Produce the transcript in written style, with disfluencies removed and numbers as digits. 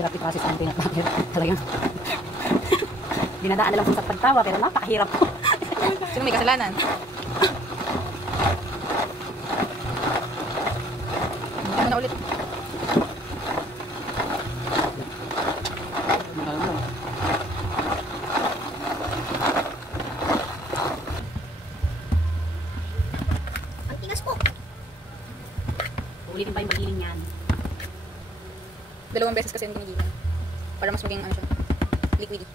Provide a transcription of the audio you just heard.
napakahirap i-process ang pinatapir. Talagang dinadaan na lang po sa pagtawa pero napakahirap po. Sino may kasalanan? Hindi mo na ulit. Ang tigas po. Ulitin pa yung paghiling yan. 2 beses kasi yung ginigilan. Para mas maging ano siya, liquidy.